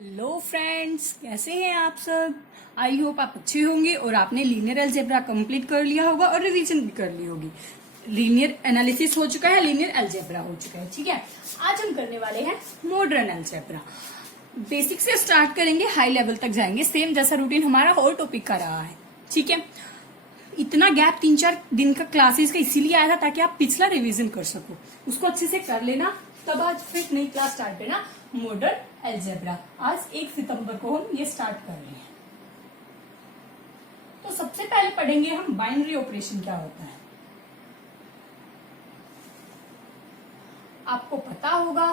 Hello friends, कैसे हैं आप सब। आई होप आप अच्छे होंगे और आपने लीनियर अलजेब्रा कंप्लीट कर लिया होगा और रिवीजन भी कर ली होगी। लीनियर एनालिसिस हो चुका है, लीनियर अलजेब्रा हो चुका है। ठीक है, आज हम करने वाले हैं मॉडर्न अलजेब्रा। बेसिक से स्टार्ट करेंगे, हाई लेवल तक जाएंगे, सेम जैसा रूटीन हमारा और टॉपिक का रहा है। ठीक है, इतना गैप 3-4 दिन का क्लासेस का इसीलिए आया था ताकि आप पिछला रिवीजन कर सको, उसको अच्छे से कर लेना, तब आज फिर नई क्लास स्टार्ट करना मॉडर्न अलजेब्रा। आज 1 सितंबर को हम ये स्टार्ट कर रहे हैं। तो सबसे पहले पढ़ेंगे हम बाइनरी ऑपरेशन क्या होता है। आपको पता होगा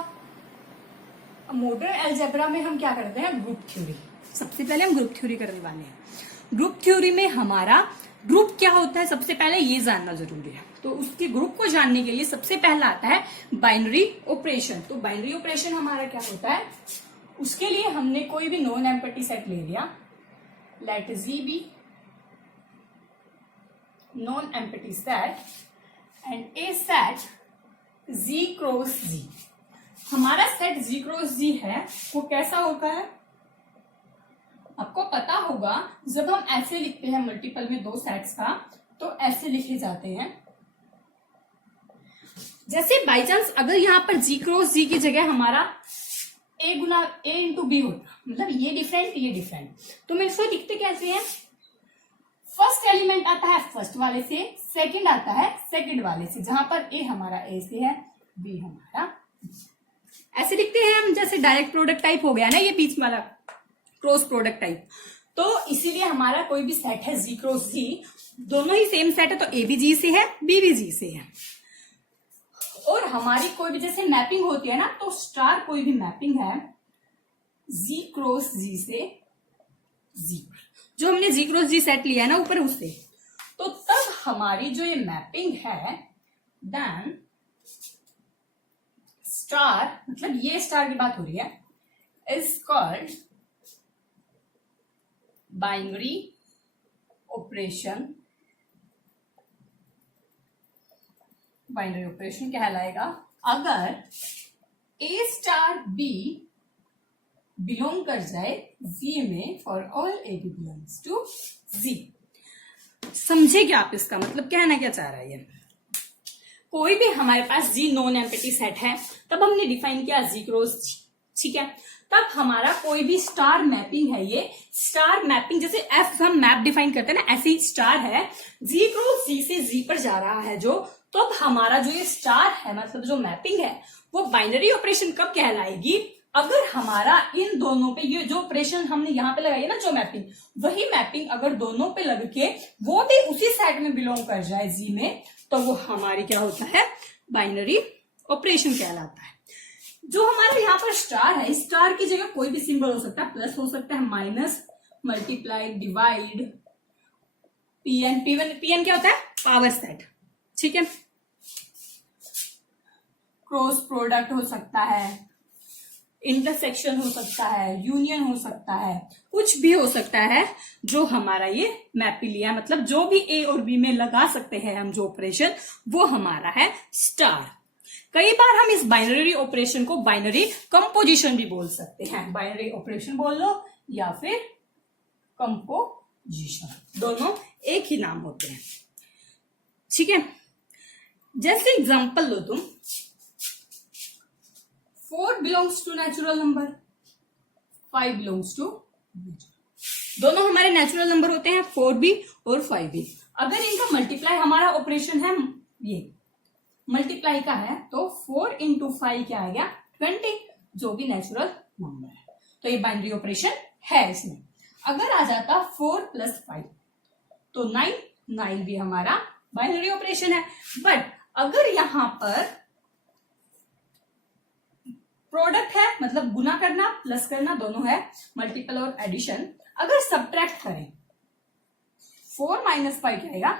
मॉडर्न अलजेब्रा में हम क्या करते हैं, ग्रुप थ्योरी। सबसे पहले हम ग्रुप थ्योरी करने वाले हैं। ग्रुप थ्योरी में हमारा ग्रुप क्या होता है, सबसे पहले ये जानना जरूरी है। तो उसके ग्रुप को जानने के लिए सबसे पहला आता है बाइनरी ऑपरेशन। तो बाइनरी ऑपरेशन हमारा क्या होता है, उसके लिए हमने कोई भी नॉन एम्प्टी सेट ले लिया, let G be non empty set and a set G cross G. हमारा सेट जी क्रॉस जी है, वो कैसा होता है आपको पता होगा। जब हम ऐसे लिखते हैं मल्टीपल में दो सेट्स का, तो ऐसे लिखे जाते हैं। जैसे बाई चांस अगर यहाँ पर जी क्रॉस जी की जगह हमारा ए गुना ए इंटू बी होता, मतलब ये डिफरेंट ये डिफरेंट, तो मैं इसको लिखते कैसे हैं, फर्स्ट एलिमेंट आता है फर्स्ट वाले से, सेकंड आता है सेकंड वाले से, जहां पर ए हमारा ए से है, बी हमारा ऐसे लिखते हैं हम। जैसे डायरेक्ट प्रोडक्ट टाइप हो गया ना ये बीच वाला, क्रॉस प्रोडक्ट टाइप। तो इसीलिए हमारा कोई भी सेट है जी क्रॉस जी, दोनों ही सेम सेट है, तो ए भी जी से है, बी भी जी से है। और हमारी कोई भी जैसे मैपिंग होती है ना, तो स्टार कोई भी मैपिंग है जी क्रॉस जी से जी, जो हमने जी क्रॉस जी सेट लिया है ना ऊपर उससे, तो तब हमारी जो ये मैपिंग है, देन स्टार, मतलब ये स्टार की बात हो रही है, is called binary operation. Binary operation कहलाएगा अगर ए स्टार बी बिलोंग कर जाए जी में, for all a b belongs to G. समझे क्या आप, इसका मतलब कहना क्या चाह रहा है ये। कोई भी हमारे पास जी नॉन एम्प्टी सेट है, तब हमने डिफाइन किया जी क्रॉस जी। ठीक है, तब हमारा कोई भी स्टार मैपिंग है, ये स्टार मैपिंग जैसे एफ हम मैप डिफाइन करते हैं ना, ऐसे ही स्टार है, जी क्रॉस जी से जी पर जा रहा है जो, तो अब हमारा जो ये स्टार है, मतलब जो मैपिंग है, वो बाइनरी ऑपरेशन कब कहलाएगी, अगर हमारा इन दोनों पे ये जो ऑपरेशन हमने यहाँ पे लगाई है ना, जो मैपिंग, वही मैपिंग अगर दोनों पे लग के वो भी उसी सेट में बिलोंग कर जाए जी में, तो वो हमारी क्या होता है, बाइनरी ऑपरेशन कहलाता है। जो हमारा यहाँ पर स्टार है, स्टार की जगह कोई भी सिंबल हो सकता है, प्लस हो सकता है, minus, multiply, divide, PN. PN क्या होता है, पावर सेट। ठीक है, क्रॉस प्रोडक्ट हो सकता है, इंटरसेक्शन हो सकता है, यूनियन हो सकता है, कुछ भी हो सकता है जो हमारा ये मैप लिया, मतलब जो भी ए और बी में लगा सकते हैं हम जो ऑपरेशन, वो हमारा है स्टार। कई बार हम इस बाइनरी ऑपरेशन को बाइनरी कंपोजिशन भी बोल सकते हैं। बाइनरी ऑपरेशन बोल लो या फिर कंपोजिशन, दोनों एक ही नाम होते हैं। ठीक है, जैसे एग्जांपल लो तुम, 4 belongs to natural number, 5 belongs to, दोनों हमारे नेचुरल नंबर होते हैं, 4b और 5b। अगर इनका मल्टीप्लाई हमारा ऑपरेशन है, ये मल्टीप्लाई का है, तो 4 इंटू 5 क्या आ गया, 20, जो भी नेचुरल नंबर है। तो ये बाइनरी ऑपरेशन है इसमें। अगर आ जाता 4 प्लस 5 तो 9, 9 भी हमारा बाइनरी ऑपरेशन है। बट अगर यहां पर प्रोडक्ट है, मतलब गुना करना प्लस करना दोनों है, मल्टीपल और एडिशन, अगर सब्ट्रैक्ट करें 4 माइनस 5 क्या आएगा,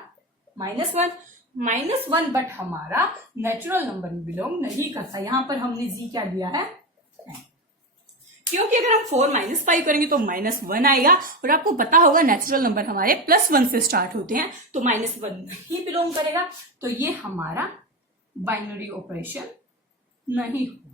-1, बट हमारा नेचुरल नंबर में बिलोंग नहीं करता। यहां पर हमने जी क्या दिया है, क्योंकि अगर हम 4 माइनस 5 करेंगे तो -1 आएगा, और आपको पता होगा नेचुरल नंबर हमारे +1 से स्टार्ट होते हैं, तो -1 नहीं बिलोंग करेगा, तो ये हमारा बाइनरी ऑपरेशन नहीं होगा।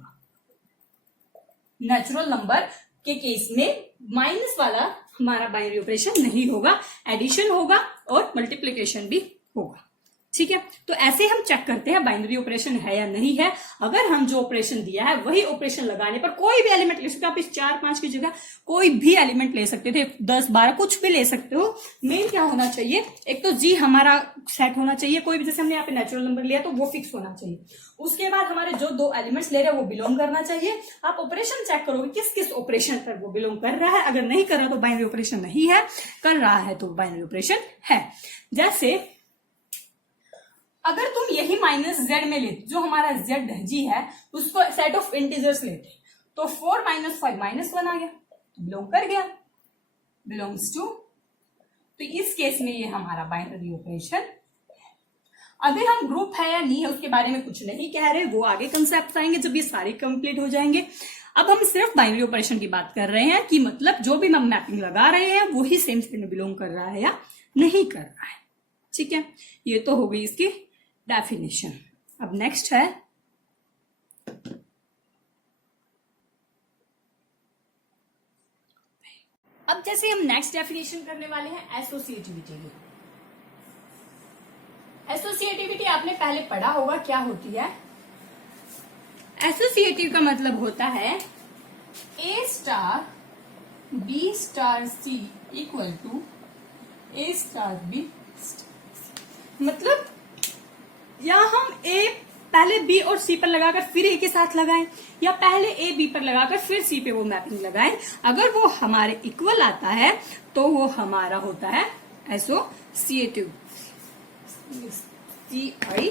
नेचुरल नंबर के केस में माइनस वाला हमारा बाइनरी ऑपरेशन नहीं होगा, एडिशन होगा और मल्टीप्लीकेशन भी होगा। ठीक है, तो ऐसे हम चेक करते हैं बाइनरी ऑपरेशन है या नहीं है। अगर हम जो ऑपरेशन दिया है वही ऑपरेशन लगाने पर कोई भी एलिमेंट ले सकते हो आप, इस 4 5 की जगह कोई भी एलिमेंट ले सकते थे, 10 12 कुछ भी ले सकते हो। मेन क्या होना चाहिए, एक तो जी हमारा सेट होना चाहिए, कोई भी, जैसे हमने यहाँ पे नेचुरल नंबर लिया तो वो फिक्स होना चाहिए। उसके बाद हमारे जो 2 एलिमेंट्स ले रहे हैं वो बिलोंग करना चाहिए। आप ऑपरेशन चेक करोगे किस किस ऑपरेशन पर वो बिलोंग कर रहा है। अगर नहीं कर रहा तो बाइनरी ऑपरेशन नहीं है, कर रहा है तो बाइनरी ऑपरेशन है। जैसे अगर तुम यही माइनस जेड में लेते, जो हमारा जेड जी है उसको सेट ऑफ इंटीजर्स लेते, तो 4 - 5 -1 आ गया, तो बिलोंग कर गया, बिलोंग्स टू। तो इस केस में ये हमारा बाइनरी ऑपरेशन है। अभी हम ग्रुप है या नहीं है उसके बारे में कुछ नहीं कह रहे, वो आगे कंसेप्ट आएंगे जब ये सारे कंप्लीट हो जाएंगे। अब हम सिर्फ बाइनरी ऑपरेशन की बात कर रहे हैं कि मतलब जो भी हम मैपिंग लगा रहे हैं वही सेम सेट में बिलोंग कर रहा है या नहीं कर रहा है। ठीक है, ये तो हो गई इसकी डेफिनेशन। अब नेक्स्ट है अब जैसे हम नेक्स्ट डेफिनेशन करने वाले हैं एसोसिएटिविटी की। एसोसिएटिविटी आपने पहले पढ़ा होगा क्या होती है। एसोसिएटिव का मतलब होता है a star b star c equal to a star b. मतलब या हम ए पहले बी और सी पर लगाकर फिर ए के साथ लगाएं, या पहले ए बी पर लगाकर फिर सी पे वो मैपिंग लगाएं। अगर वो हमारे इक्वल आता है तो वो हमारा होता है एसोसिएटिव। CIATI।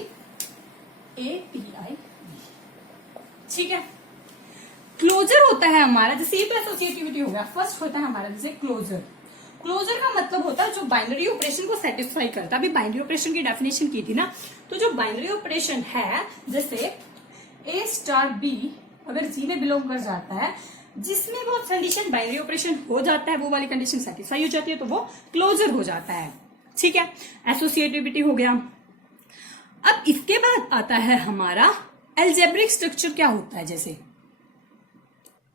ठीक है, क्लोजर होता है हमारा, जैसे ये तो एसोसिएटिविटी हो गया। फर्स्ट होता है हमारा जैसे क्लोजर। क्लोजर का मतलब होता है जो बाइनरी ऑपरेशन को सेटिस्फाई करता है। अभी बाइनरी ऑपरेशन की डेफिनेशन की थी ना, तो जो बाइनरी ऑपरेशन है जैसे ए स्टार बी अगर जी में बिलोंग कर जाता है, जिसमें वो कंडीशन बाइनरी ऑपरेशन हो जाता है, वो वाली कंडीशन सेटिस्फाई हो जाती है, तो वो क्लोजर हो जाता है। ठीक है, एसोसिएटिविटी हो गया। अब इसके बाद आता है हमारा एल्जेब्रिक स्ट्रक्चर क्या होता है। जैसे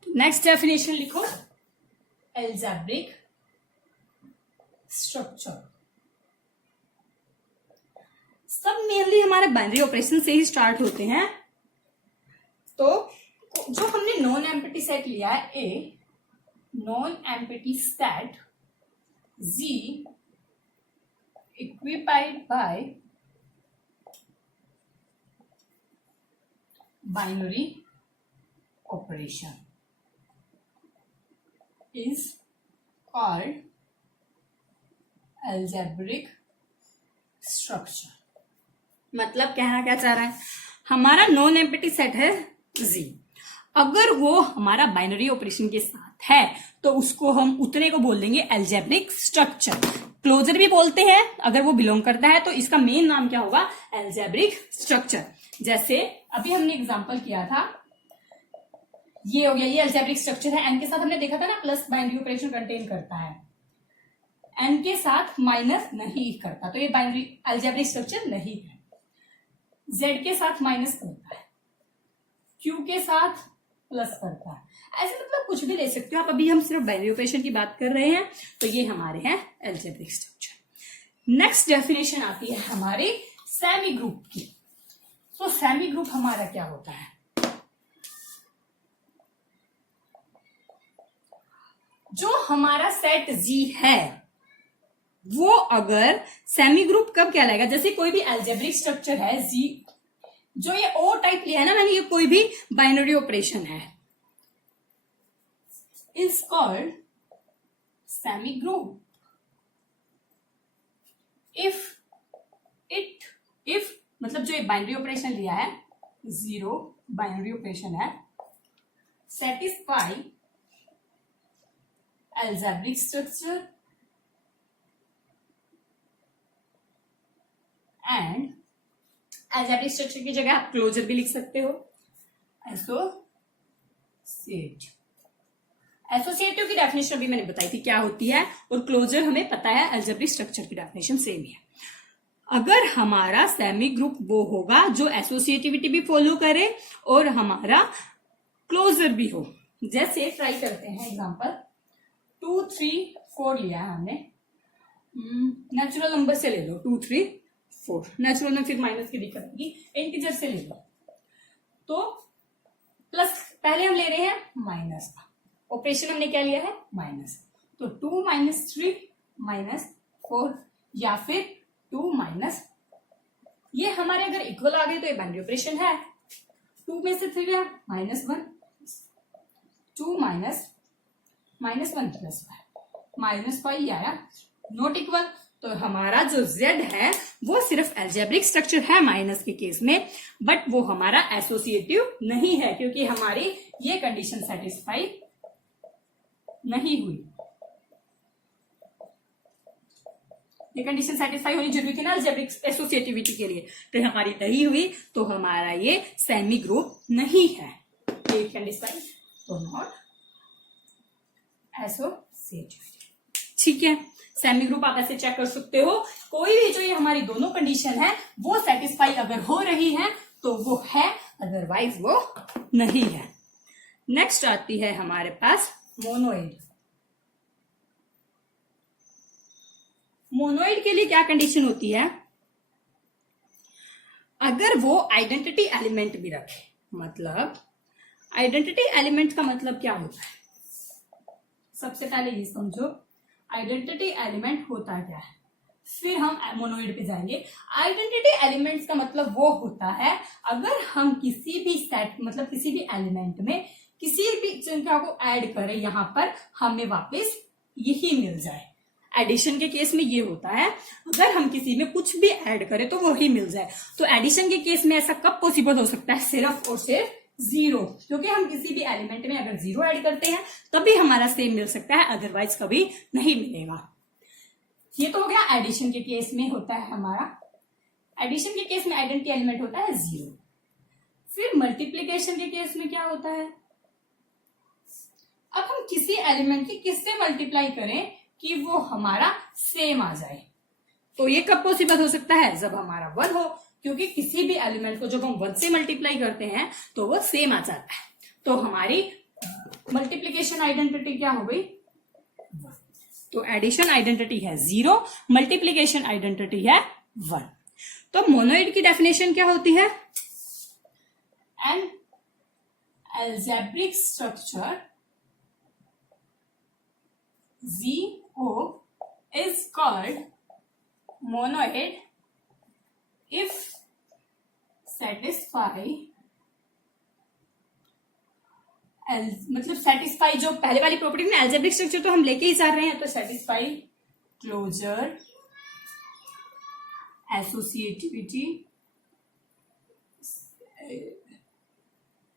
नेक्स्ट डेफिनेशन लिखो, एल्जेब्रिक स्ट्रक्चर। सब मेनली हमारे बाइनरी ऑपरेशन से ही स्टार्ट होते हैं। तो जो हमने नॉन एम्प्टी सेट लिया है a, non empty set G equipped by binary operation is called algebraic structure. मतलब कहना क्या चाह रहा है, हमारा नॉन एम्प्टी सेट है जी, अगर वो हमारा बाइनरी ऑपरेशन के साथ है तो उसको हम उतने को बोल देंगे एल्जेब्रिक स्ट्रक्चर। क्लोजर भी बोलते हैं अगर वो बिलोंग करता है, तो इसका मेन नाम क्या होगा, एल्जेब्रिक स्ट्रक्चर। जैसे अभी हमने एग्जांपल किया था, ये हो गया, ये एल्जेब्रिक स्ट्रक्चर है। एन के साथ हमने देखा था ना प्लस बाइनरी ऑपरेशन कंटेन करता है, एन के साथ माइनस नहीं करता, तो ये बाइनरी एल्जेब्रिक स्ट्रक्चर नहीं है। जेड के साथ माइनस करता है, क्यू के साथ प्लस करता है, ऐसे मतलब कुछ भी ले सकते हो आप। अभी हम सिर्फ बाइनरी ऑपरेशन की बात कर रहे हैं, तो ये हमारे हैं एल्जेब्रिक स्ट्रक्चर। नेक्स्ट डेफिनेशन आती है हमारी सेमी ग्रुप की। तो सेमी ग्रुप हमारा क्या होता है, जो हमारा सेट जी है वो अगर सेमी ग्रुप कब कहलाएगा, जैसे कोई भी एल्जेब्रिक स्ट्रक्चर है जी, जो ये ओ टाइप लिया है ना मैंने, ये कोई भी बाइनरी ऑपरेशन है, is called semi group if मतलब जो ये बाइनरी ऑपरेशन लिया है, 0 बाइनरी ऑपरेशन है, satisfy algebraic structure and algebraic structure की जगह आप क्लोजर भी लिख सकते हो, एसोसिएटिव की डेफिनेशन अभी मैंने बताई थी क्या होती है, और क्लोजर हमें पता है एल्जेब्रिक स्ट्रक्चर की डेफिनेशन सेम है। अगर हमारा सेमी ग्रुप वो होगा जो एसोसिएटिविटी भी फॉलो करे और हमारा क्लोजर भी हो, जैसे ट्राई करते हैं एग्जांपल 2 3 4 लिया है हमने, नेचुरल नंबर से ले लो 2 3 4, नेचुरल में फिर माइनस की दिक्कत होगी, इंटीजर से ले लो तो प्लस पहले हम ले रहे हैं माइनस का, ऑपरेशन हमने क्या लिया है माइनस, तो 2 - 3 - 4 या फिर 2 - ये हमारे अगर इक्वल आ गए तो ये बाइनरी ऑपरेशन है। 2 में से 3 गया -1, 2 - -1 + 5 -5 आया नॉट इक्वल, तो हमारा जो z है वो सिर्फ एल्जेब्रिक स्ट्रक्चर है माइनस के केस में, बट वो हमारा एसोसिएटिव नहीं है क्योंकि हमारी ये कंडीशन सेटिस्फाई नहीं हुई। ये कंडीशन सेटिस्फाई होनी जरूरी थी ना एल्जेब्रिक एसोसिएटिविटी के लिए, तो हमारी नहीं हुई, तो हमारा ये सेमी ग्रुप नहीं है। ये कंडीशन तो नॉट एसोसिएटिविटी, ठीक है। सेमी ग्रुप आप ऐसे चेक कर सकते हो, कोई भी जो ये हमारी दोनों कंडीशन है वो सेटिस्फाई अगर हो रही है तो वो है, अदरवाइज वो नहीं है। नेक्स्ट आती है हमारे पास मोनोइड। मोनोइड के लिए क्या कंडीशन होती है, अगर वो आइडेंटिटी एलिमेंट भी रखे, मतलब आइडेंटिटी एलिमेंट का मतलब क्या होता है, सबसे पहले ये समझो आइडेंटिटी एलिमेंट होता क्या है, फिर हम मोनोइड पे जाएंगे। आइडेंटिटी एलिमेंट्स का मतलब वो होता है अगर हम किसी भी सेट मतलब किसी भी एलिमेंट में किसी भी संख्या को ऐड करें, यहां पर हमें वापस यही मिल जाए। एडिशन के केस में ये होता है, अगर हम किसी में कुछ भी ऐड करें तो वो ही मिल जाए। तो एडिशन के केस में ऐसा कब पॉसिबल हो सकता है, सिर्फ और सिर्फ 0, क्योंकि हम किसी भी एलिमेंट में अगर 0 ऐड करते हैं तभी हमारा सेम मिल सकता है, अदरवाइज कभी नहीं मिलेगा। ये तो हो गया एडिशन के केस में होता है हमारा, एडिशन के केस में आइडेंटिटी एलिमेंट होता है 0। फिर मल्टीप्लीकेशन के केस में क्या होता है, अब हम किसी एलिमेंट की किससे मल्टीप्लाई करें कि वो हमारा सेम आ जाए, तो ये कब पॉसिबल हो सकता है, जब हमारा 1 हो, क्योंकि किसी भी एलिमेंट को जब हम 1 से मल्टीप्लाई करते हैं तो वो सेम आ जाता है। तो हमारी मल्टीप्लीकेशन आइडेंटिटी क्या हो गई, 1। तो एडिशन आइडेंटिटी है 0, मल्टीप्लीकेशन आइडेंटिटी है 1। तो मोनोइड की डेफिनेशन क्या होती है, an algebraic structure ZO is called monoid if satisfy मतलब सेटिस्फाई जो पहले वाली प्रॉपर्टी में एल्जेब्रिक स्ट्रक्चर तो हम लेके ही जा रहे हैं, तो satisfy closure, associativity,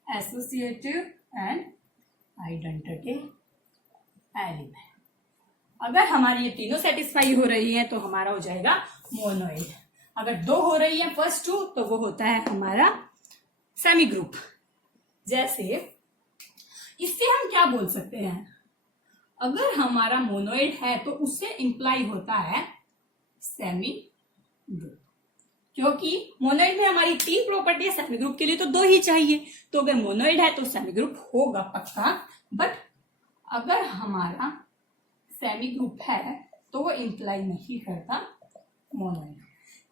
associative and identity element. अगर हमारी ये तीनों सेटिस्फाई हो रही है तो हमारा हो जाएगा मोनोइड। अगर 2 हो रही है फर्स्ट 2 तो वो होता है हमारा सेमी ग्रुप। जैसे इससे हम क्या बोल सकते हैं, अगर हमारा मोनोइड है तो उससे इंप्लाई होता है सेमी ग्रुप, क्योंकि मोनोइड में हमारी 3 प्रॉपर्टी है, सेमी ग्रुप के लिए तो 2 ही चाहिए। तो अगर मोनोइड है तो सेमी ग्रुप होगा पक्का, बट अगर हमारा सेमी ग्रुप है तो वो इंप्लाई नहीं करता मोनोइड।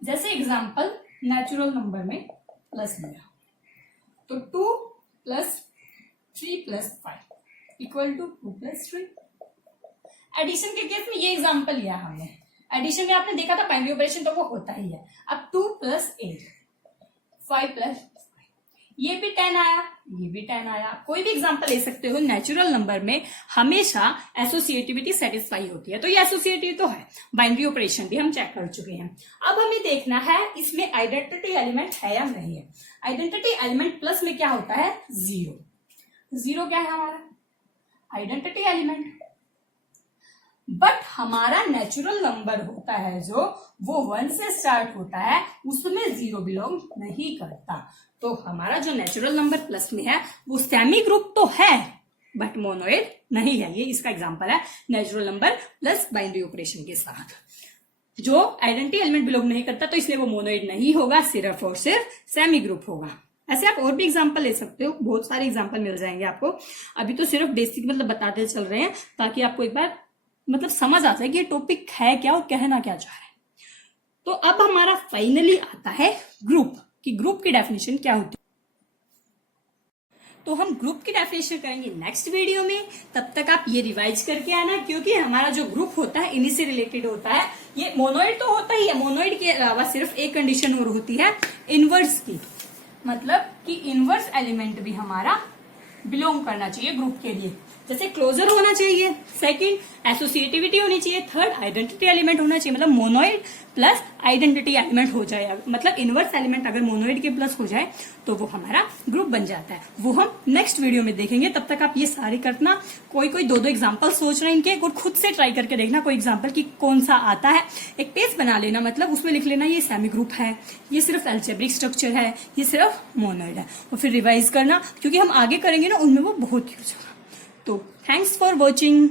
जैसे एग्जांपल नेचुरल नंबर में प्लस लिया तो 2 + 3 + 5 = 2 + 3। एडिशन के केस में ये एग्जांपल लिया हमने, एडिशन में आपने देखा था बाइनरी ऑपरेशन तो वो होता ही है। अब 2 + 8 5 + 5, ये भी 10 आया, ये भी 10 आया। कोई भी एग्जांपल ले सकते हो। नेचुरल नंबर में हमेशा एसोसिएटिविटी सेटिस्फाई होती है, तो ये एसोसिएटिव तो है। बाइनरी ऑपरेशन भी हम चेक कर चुके हैं। अब हमें देखना है इसमें आइडेंटिटी एलिमेंट है या नहीं है। आइडेंटिटी एलिमेंट प्लस में क्या होता है, 0। 0 क्या है हमारा आइडेंटिटी एलिमेंट, बट हमारा नेचुरल नंबर होता है जो वो 1 से स्टार्ट होता है, उसमें 0 बिलोंग नहीं करता। तो हमारा जो नेचुरल नंबर प्लस में है वो सेमी ग्रुप तो है बट मोनोइड नहीं है। ये इसका एग्जांपल है natural number plus binary operation के साथ। जो आइडेंटिटी एलिमेंट बिलोंग नहीं करता तो इसलिए वो मोनोइड नहीं होगा, सिर्फ और सिर्फ सेमी ग्रुप होगा। ऐसे आप और भी एग्जाम्पल ले सकते हो, बहुत सारे एग्जाम्पल मिल जाएंगे आपको। अभी तो सिर्फ बेसिक मतलब बताते चल रहे हैं ताकि आपको एक बार मतलब समझ आ जाए कि ये टॉपिक है क्या और कहना क्या चाह रहा है। तो अब हमारा फाइनली आता है ग्रुप, कि ग्रुप की डेफिनेशन क्या होती है। तो हम ग्रुप की डेफिनेशन करेंगे नेक्स्ट वीडियो में। तब तक आप ये रिवाइज करके आना, क्योंकि हमारा जो ग्रुप होता है इन्हीं से रिलेटेड होता है। ये मोनोइड तो होता ही है, मोनोइड के अलावा सिर्फ एक कंडीशन और होती है इनवर्स की, मतलब कि इनवर्स एलिमेंट भी हमारा बिलोंग करना चाहिए ग्रुप के लिए। जैसे क्लोजर होना चाहिए, सेकंड एसोसिएटिविटी होनी चाहिए, थर्ड आइडेंटिटी एलिमेंट होना चाहिए। मतलब मोनोइड प्लस आइडेंटिटी एलिमेंट हो जाए, मतलब इनवर्स एलिमेंट अगर मोनोइड के प्लस हो जाए तो वो हमारा ग्रुप बन जाता है। वो हम नेक्स्ट वीडियो में देखेंगे। तब तक आप ये सारे करना। कोई कोई दो एग्जाम्पल सोच रहे हैं इनके, और खुद से ट्राई करके देखना कोई एग्जाम्पल की कौन सा आता है। एक पेज बना लेना, मतलब उसमें लिख लेना ये सेमी ग्रुप है, ये सिर्फ एल्जेब्रिक स्ट्रक्चर है, ये सिर्फ मोनोइड है, और फिर रिवाइज करना, क्योंकि हम आगे करेंगे ना उनमें वो बहुत यूज होगा। तो थैंक्स फॉर वॉचिंग।